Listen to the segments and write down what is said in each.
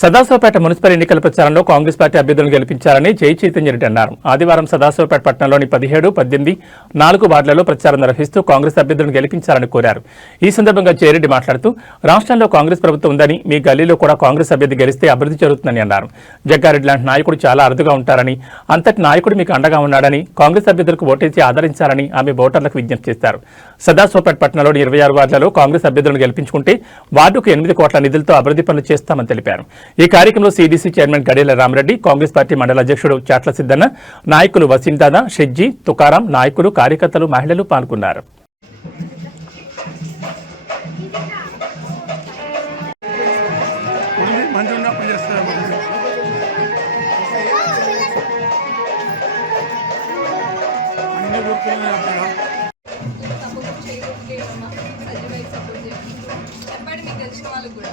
Sadasivpet municipal ఎన్నికల ప్రచారంలో Congress party అభ్యర్థులను గెలిపించాలని జై చైతన్య రెడ్డి అన్నారు. ఆదివారం సదాశివపేట పట్టణంలోని పదిహేడు పద్దెనిమిది నాలుగు వార్డులలో ప్రచారం నిర్వహిస్తూ కాంగ్రెస్ అభ్యర్థులను గెలిపించాలని కోరారు. ఈ సందర్భంగా జయరెడ్డి మాట్లాడుతూ రాష్ట్రంలో కాంగ్రెస్ ప్రభుత్వం ఉందని మీ గల్లీలో కూడా కాంగ్రెస్ అభ్యర్థి గెలిస్తే అభివృద్ధి జరుగుతుందని అన్నారు. జగ్గారెడ్డి లాంటి నాయకుడు చాలా అరుదుగా ఉంటారని అంతటి నాయకుడు మీకు అండగా ఉన్నాడని కాంగ్రెస్ అభ్యర్థులకు ఓటేసి ఆదరించాలని ఆమె ఓటర్లకు విజ్ఞప్తి చేశారు. సదాశివపేట పట్టణంలోని ఇరవై ఆరు వార్డులలో కాంగ్రెస్ అభ్యర్థులను గెలిపించుకుంటే వార్డుకు ఎనిమిది కోట్ల నిధులతో అభివృద్ధి పనులు చేస్తామని తెలిపారు. ఈ కార్యక్రమంలో CDC chairman Gadela Ramareddy Congress party మండల అధ్యక్షుడు చాట్ల సిద్దన్న నాయకులు వసీందాదా షెడ్జి తుకారాం నాయకులు కార్యకర్తలు మహిళలు పాల్గొన్నారు. మంది మీకు తెలిసిన చేస్తారు కూడా?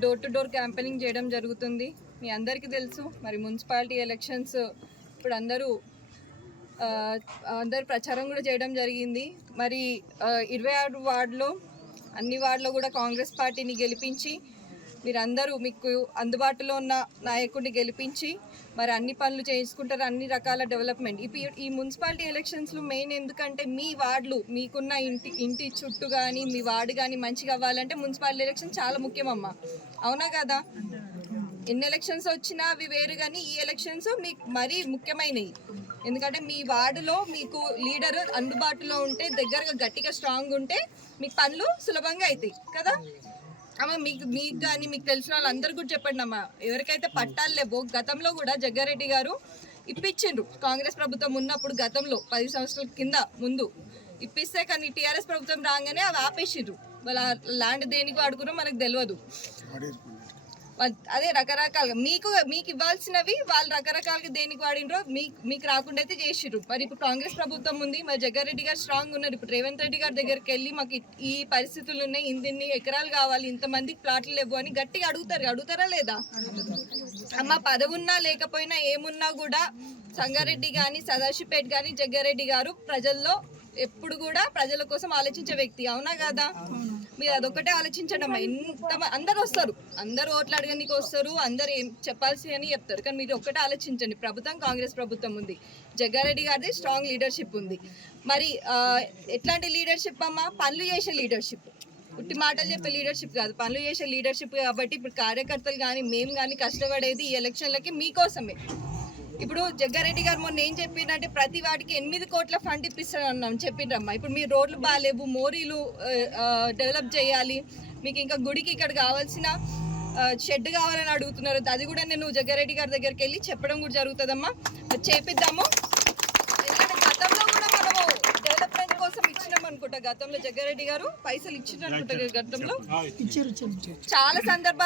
డోర్ టు డోర్ క్యాంపెయినింగ్ చేయడం జరుగుతుంది. మీ అందరికీ తెలుసు మరి మున్సిపాలిటీ ఎలక్షన్స్ ఇప్పుడు అందరూ అందరు ప్రచారం కూడా చేయడం జరిగింది. మరి ఇరవై ఆరు వార్డులో అన్ని వార్డులో కూడా కాంగ్రెస్ పార్టీని గెలిపించి మీరందరూ మీకు అందుబాటులో ఉన్న నాయకుడిని గెలిపించి మరి అన్ని పనులు చేసుకుంటారు అన్ని రకాల డెవలప్మెంట్. ఇప్పుడు ఈ మున్సిపాలిటీ ఎలక్షన్స్లో మెయిన్ ఎందుకంటే మీ వార్డులు మీకున్న ఇంటి ఇంటి చుట్టూ కానీ మీ వార్డు కానీ మంచిగా అవ్వాలంటే మున్సిపాలిటీ ఎలక్షన్ చాలా ముఖ్యమమ్మా. అవునా కదా? ఎన్ని ఎలక్షన్స్ వచ్చినా అవి వేరు కానీ ఈ ఎలక్షన్స్ మీకు మరీ ముఖ్యమైనవి ఎందుకంటే మీ వార్డులో మీకు లీడర్ అందుబాటులో ఉంటే దగ్గరగా గట్టిగా స్ట్రాంగ్ ఉంటే మీకు పనులు సులభంగా అవుతాయి కదా? అమ్మ మీకు మీకు కానీ మీకు తెలిసిన వాళ్ళందరూ కూడా చెప్పండి అమ్మా. ఎవరికైతే పట్టాలు లేవో గతంలో కూడా జగ్గారెడ్డి గారు ఇప్పించిండ్రు. కాంగ్రెస్ ప్రభుత్వం ఉన్నప్పుడు గతంలో పది సంవత్సరాల కింద ముందు. ఇప్పిస్తే కానీ టీఆర్ఎస్ ప్రభుత్వం రాగానే అవి ఆపేసిండ్రు. వాళ్ళ ల్యాండ్ దేనికి వాడుకున్నా మనకు తెలియదు అదే రకరకాలుగా. మీకు మీకు ఇవ్వాల్సినవి వాళ్ళు రకరకాలుగా దేనికి వాడినరో మీకు మీకు రాకుండా అయితే చేసిర్రు. మరి ఇప్పుడు కాంగ్రెస్ ప్రభుత్వం ఉంది మరి జగ్గారెడ్డి గారు స్ట్రాంగ్ ఉన్నారు. ఇప్పుడు రేవంత్ రెడ్డి గారి దగ్గరికి వెళ్ళి మాకు ఈ పరిస్థితులు ఉన్నాయి ఇన్ని ఎకరాలు కావాలి ఇంతమందికి ప్లాట్లు లేవు అని గట్టిగా అడుగుతారు. అడుగుతారా లేదా? అమ్మ పదవున్నా లేకపోయినా ఏమున్నా కూడా సంగారెడ్డి కానీ సదాశివపేట్ కానీ జగ్గారెడ్డి గారు ప్రజల్లో ఎప్పుడు కూడా ప్రజల కోసం ఆలోచించే వ్యక్తి. అవునా కదా? మీరు అదొక్కటే ఆలోచించండి అమ్మా. ఎంత అందరు వస్తారు. అందరు ఓట్లు అడగడానికి వస్తారు. అందరు ఏం చెప్పాల్సి అని చెప్తారు. కానీ మీరు ఒక్కటే ఆలోచించండి. ప్రభుత్వం కాంగ్రెస్ ప్రభుత్వం ఉంది. జగ్గారెడ్డి గారిది స్ట్రాంగ్ లీడర్షిప్ ఉంది. మరి ఎట్లాంటి లీడర్షిప్ అమ్మా? పనులు చేసే లీడర్షిప్. ఉట్టి మాటలు చెప్పే లీడర్షిప్ కాదు. పనులు చేసే లీడర్షిప్ కాబట్టి ఇప్పుడు కార్యకర్తలు కానీ మేము కానీ కష్టపడేది ఈ ఎలక్షన్లకి మీకోసమే. ఇప్పుడు జగ్గారెడ్డి గారు మొన్న ఏం చెప్పిండంటే ప్రతి వాటికి ఎనిమిది కోట్ల ఫండ్ ఇప్పిస్తాను అన్నాం చెప్పిండ్రమ్మా ఇప్పుడు మీ రోడ్లు బాగాలేవు మోరీలు డెవలప్ చేయాలి మీకు ఇంకా గుడికి ఇక్కడ కావాల్సిన షెడ్ కావాలని అడుగుతున్నారు. అది కూడా నేను జగ్గారెడ్డి గారి దగ్గరికి వెళ్ళి చెప్పడం కూడా జరుగుతుందమ్మా. అది చేపిద్దాము. ఎందుకంటే గతంలో కూడా మనము డెవలప్మెంట్ కోసం ఇచ్చినాం అనుకుంటా. గతంలో జగ్గారెడ్డి గారు పైసలు ఇచ్చినారు అనుకుంటా. గతంలో చాలా సందర్భాలు